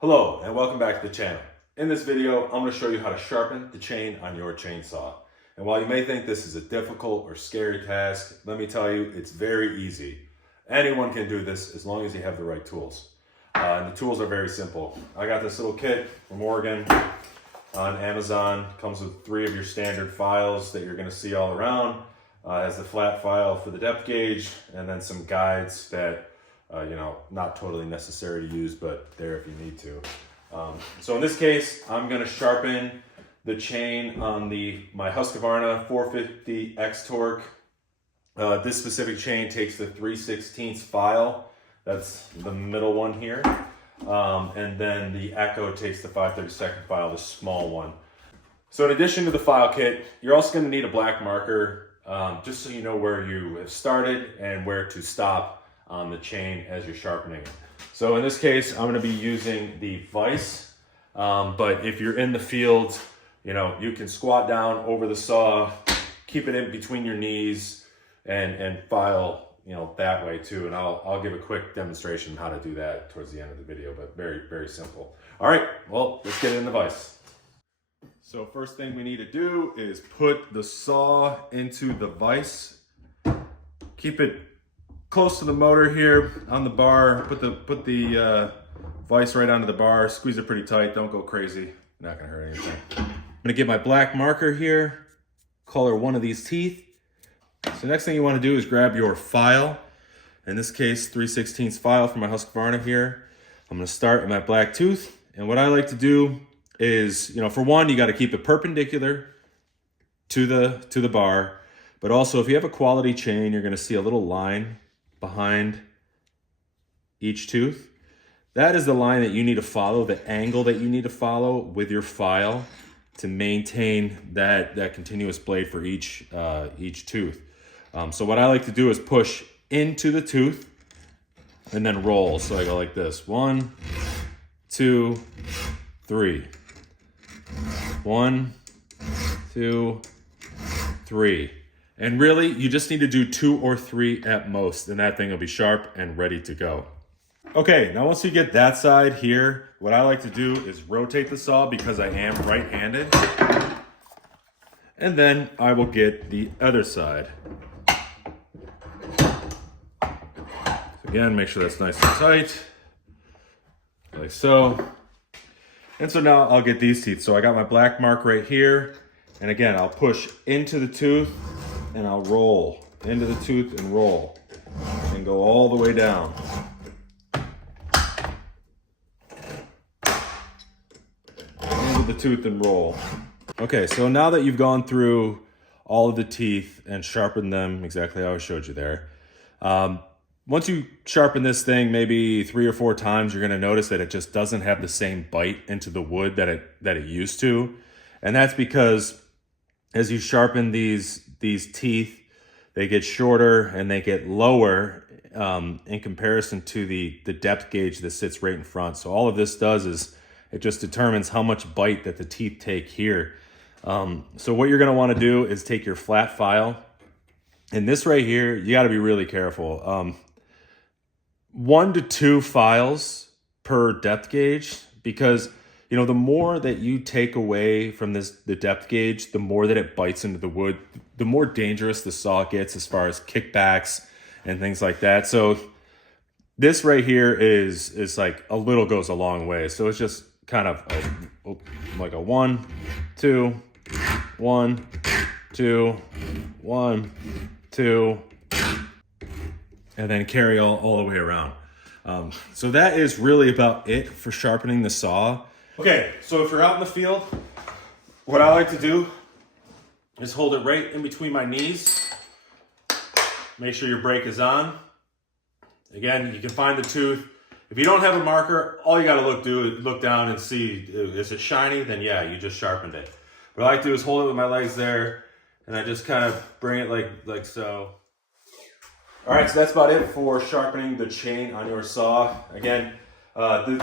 Hello and welcome back to the channel. In this video, I'm going to show you how to sharpen the chain on your chainsaw. And while you may think this is a difficult or scary task, let me tell you, it's very easy. Anyone can do this as long as you have the right tools. And the tools are very simple. I got this little kit from Oregon on Amazon. Comes with 3 of your standard files that you're going to see all around. Has the flat file for the depth gauge and then some guides that not totally necessary to use, but there if you need to. So in this case, I'm going to sharpen the chain on my Husqvarna 450 X-Torque. This specific chain takes the 3/16 file. That's the middle one here. And then the Echo takes the 5/32 file, the small one. So in addition to the file kit, you're also going to need a black marker, just so you know where you have started and where to stop on the chain as you're sharpening it. So in this case, I'm going to be using the vise, but if you're in the field, you can squat down over the saw, keep it in between your knees, and file, that way too. And I'll give a quick demonstration how to do that towards the end of the video, but very, very simple. All right, well, let's get it in the vise. So first thing we need to do is put the saw into the vise. Keep it close to the motor here on the bar. Put the vise right onto the bar. Squeeze it pretty tight. Don't go crazy. Not gonna hurt anything. I'm gonna get my black marker here. Color one of these teeth. So next thing you want to do is grab your file. In this case, 3/16 file from my Husqvarna here. I'm gonna start at my black tooth. And what I like to do is, for one, you got to keep it perpendicular to the bar. But also, if you have a quality chain, you're gonna see a little line behind each tooth. That is the line that you need to follow, the angle that you need to follow with your file to maintain that continuous blade for each tooth. So what I like to do is push into the tooth and then roll. So I go like this: 1, 2, 3. 1, 2, 3. And really, you just need to do 2 or 3 at most, and that thing will be sharp and ready to go. Okay, now once you get that side here, what I like to do is rotate the saw because I am right-handed. And then I will get the other side. So again, make sure that's nice and tight, like so. And so now I'll get these teeth. So I got my black mark right here. And again, I'll push into the tooth and I'll roll into the tooth and roll and go all the way down. Into the tooth and roll. Okay, so now that you've gone through all of the teeth and sharpened them exactly how I showed you there, once you sharpen this thing maybe 3 or 4 times, you're gonna notice that it just doesn't have the same bite into the wood that it used to. And that's because as you sharpen these teeth, they get shorter and they get lower in comparison to the depth gauge that sits right in front. So all of this does is it just determines how much bite that the teeth take here. So what you're gonna wanna do is take your flat file, and this right here, you gotta be really careful. 1 to 2 files per depth gauge, because the more that you take away from the depth gauge, the more that it bites into the wood, the more dangerous the saw gets as far as kickbacks and things like that. So this right here is like a little goes a long way. So it's just kind of like a 1, 2, 1, 2, 1, 2, and then carry all the way around. So that is really about it for sharpening the saw. Okay, so if you're out in the field, what I like to do is hold it right in between my knees. Make sure your brake is on. Again, you can find the tooth. If you don't have a marker, all you gotta look down and see, is it shiny? Then yeah, you just sharpened it. What I like to do is hold it with my legs there, and I just kind of bring it like so. All right, so that's about it for sharpening the chain on your saw. Again,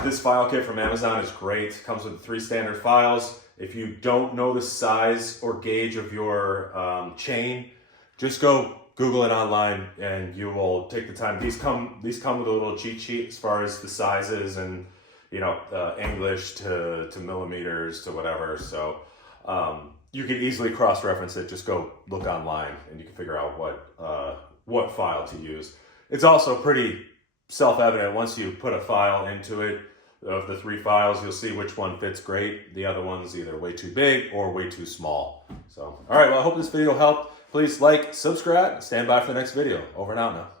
this file kit from Amazon is great. It comes with 3 standard files. If you don't know the size or gauge of your chain, just go Google it online and you will take the time. These come with a little cheat sheet as far as the sizes and English to millimeters to whatever. So you can easily cross-reference it. Just go look online and you can figure out what file to use. It's also pretty self-evident once you put a file into it. Of the 3 files, you'll see which one fits great. The other one's either way too big or way too small. So, all right, well, I hope this video helped. Please like, subscribe, stand by for the next video. Over and out now.